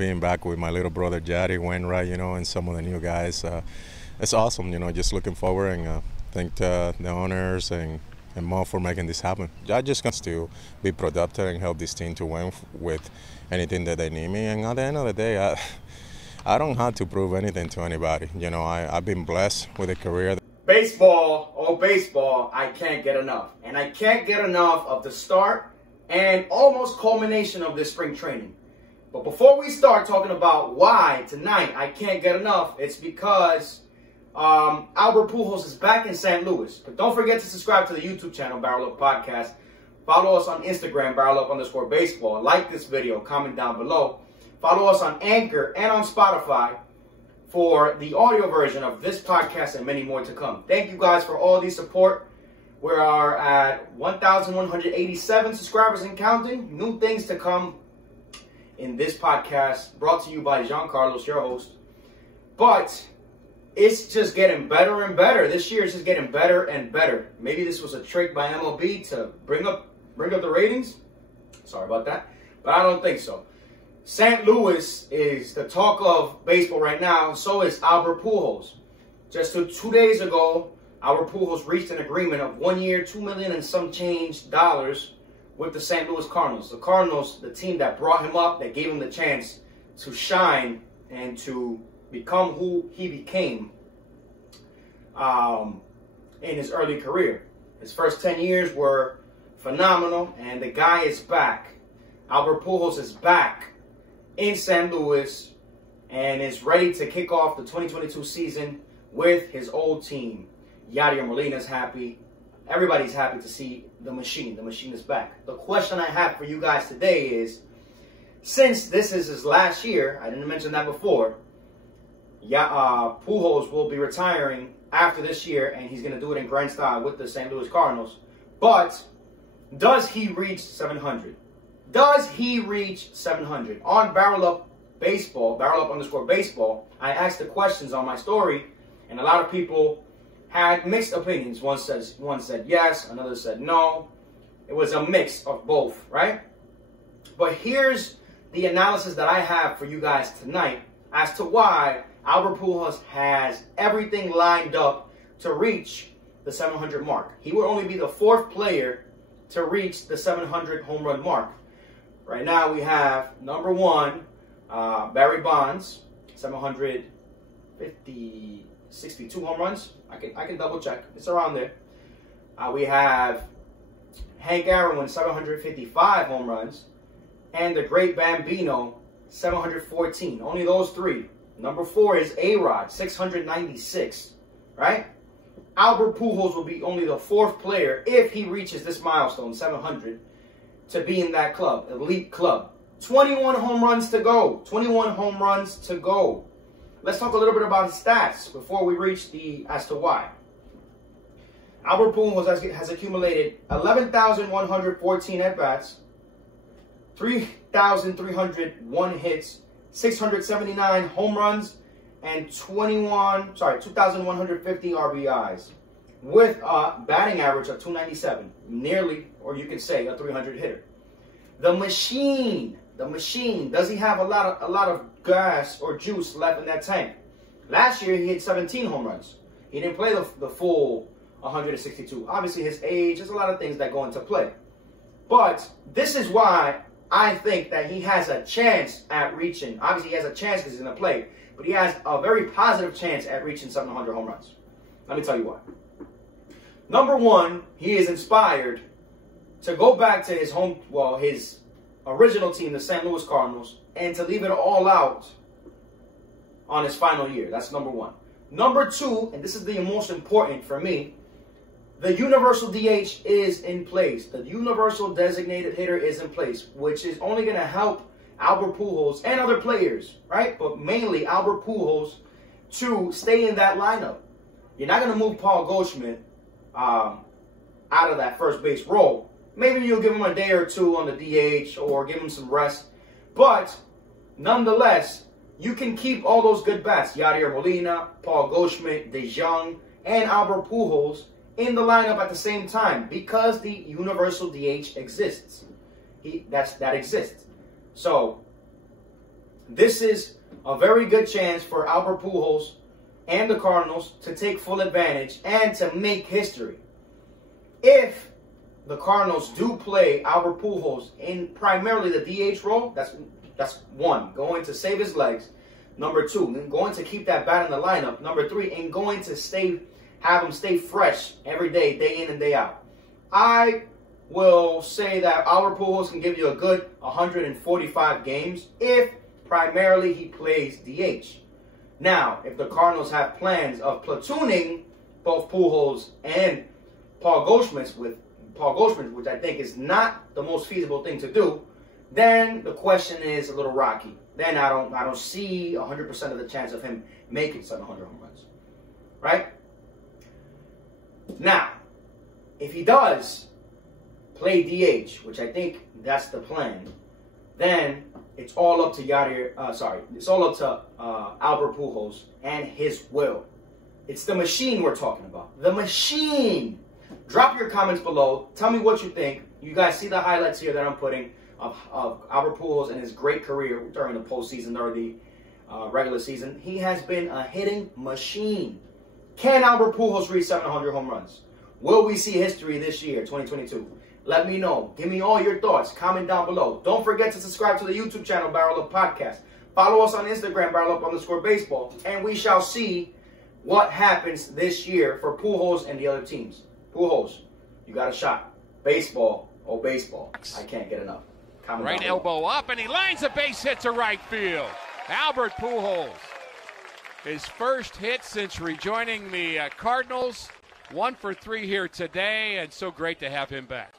being back with my little brother Jaddy, Wainwright, and some of the new guys. It's awesome, just looking forward, and thank the owners and Mo for making this happen. I just want to be productive and help this team to win with anything that they need me. And at the end of the day, I don't have to prove anything to anybody. I've been blessed with a career. Baseball, oh baseball, I can't get enough. And I can't get enough of the start and almost culmination of this spring training. But before we start talking about why tonight I can't get enough, it's because Albert Pujols is back in St. Louis. But don't forget to subscribe to the YouTube channel, BarrelUp Podcast. Follow us on Instagram, BarrelUp_baseball. Like this video, comment down below. Follow us on Anchor and on Spotify for the audio version of this podcast and many more to come. Thank you guys for all the support. We are at 1,187 subscribers and counting. New things to come in this podcast, brought to you by Jean Carlos, your host. But it's just getting better and better. This year is just getting better and better. Maybe this was a trick by MLB to bring up the ratings. Sorry about that, but I don't think so. St. Louis is the talk of baseball right now, and so is Albert Pujols. Just 2 days ago, Albert Pujols reached an agreement of 1 year, $2 million and some change dollars with the St. Louis Cardinals. The Cardinals, the team that brought him up, that gave him the chance to shine and to become who he became in his early career. His first 10 years were phenomenal, and the guy is back. Albert Pujols is back in St. Louis and is ready to kick off the 2022 season with his old team. Yadier Molina's happy. Everybody's happy to see the machine. The machine is back. The question I have for you guys today is, since this is his last year, I didn't mention that before, Pujols will be retiring after this year, and he's going to do it in grand style with the St. Louis Cardinals. But does he reach 700? Does he reach 700? On BarrelUp Baseball, BarrelUp_baseball, I asked the questions on my story, and a lot of people had mixed opinions. One said yes, another said no. It was a mix of both, right? But here's the analysis that I have for you guys tonight as to why Albert Pujols has everything lined up to reach the 700 mark. He will only be the 4th player to reach the 700 home run mark. Right now we have number 1, Barry Bonds, 762 home runs. I can double check. It's around there. We have Hank Aaron with 755 home runs, and the great Bambino, 714. Only those 3. Number 4 is A-Rod, 696. Right? Albert Pujols will be only the 4th player, if he reaches this milestone, 700, to be in that club, elite club. 21 home runs to go. 21 home runs to go. Let's talk a little bit about his stats before we reach the as to why. Albert Pujols has accumulated 11,114 at-bats, 3,301 hits, 679 home runs, and 2,150 RBIs, with a batting average of 297, nearly, or you could say, a 300 hitter. The machine, does he have a lot of gas or juice left in that tank? Last year, he hit 17 home runs. He didn't play the full 162. Obviously, his age, there's a lot of things that go into play. But this is why I think that he has a chance at reaching. Obviously, he has a chance because he's going to play. But he has a very positive chance at reaching 700 home runs. Let me tell you why. Number 1, he is inspired to go back to his his original team, the St. Louis Cardinals, and to leave it all out on his final year. That's number 1. Number 2, and this is the most important for me, the universal DH is in place. The universal designated hitter is in place, which is only going to help Albert Pujols and other players, right? But mainly Albert Pujols to stay in that lineup. You're not going to move Paul Goldschmidt out of that first base role. Maybe you'll give him a day or 2 on the DH or give him some rest. But nonetheless, you can keep all those good bats, Yadier Molina, Paul Goldschmidt, DeJong, and Albert Pujols in the lineup at the same time because the universal DH exists. That exists. So this is a very good chance for Albert Pujols and the Cardinals to take full advantage and to make history. If the Cardinals do play Albert Pujols in primarily the DH role, that's one, going to save his legs. Number two, going to keep that bat in the lineup. Number three, and going to have him stay fresh every day, day in and day out. I will say that Albert Pujols can give you a good 145 games if primarily he plays DH. Now, if the Cardinals have plans of platooning both Pujols and Paul Goldschmidt, which I think is not the most feasible thing to do, then the question is a little rocky. Then I don't see 100% of the chance of him making 700 home runs. Right? Now, if he does play DH, which I think that's the plan, then it's all up to Albert Pujols and his will. It's the machine we're talking about. The machine. Drop your comments below. Tell me what you think. You guys see the highlights here that I'm putting of Albert Pujols and his great career during the postseason or the regular season. He has been a hitting machine. Can Albert Pujols reach 700 home runs? Will we see history this year, 2022? Let me know. Give me all your thoughts. Comment down below. Don't forget to subscribe to the YouTube channel, BarrelUp Podcast. Follow us on Instagram, BarrelUp_baseball. And we shall see what happens this year for Pujols and the other teams. Pujols, you got a shot. Baseball, oh baseball. I can't get enough. Comment right elbow up, and he lines a base hit to right field. Albert Pujols, his first hit since rejoining the Cardinals. 1 for 3 here today, and so great to have him back.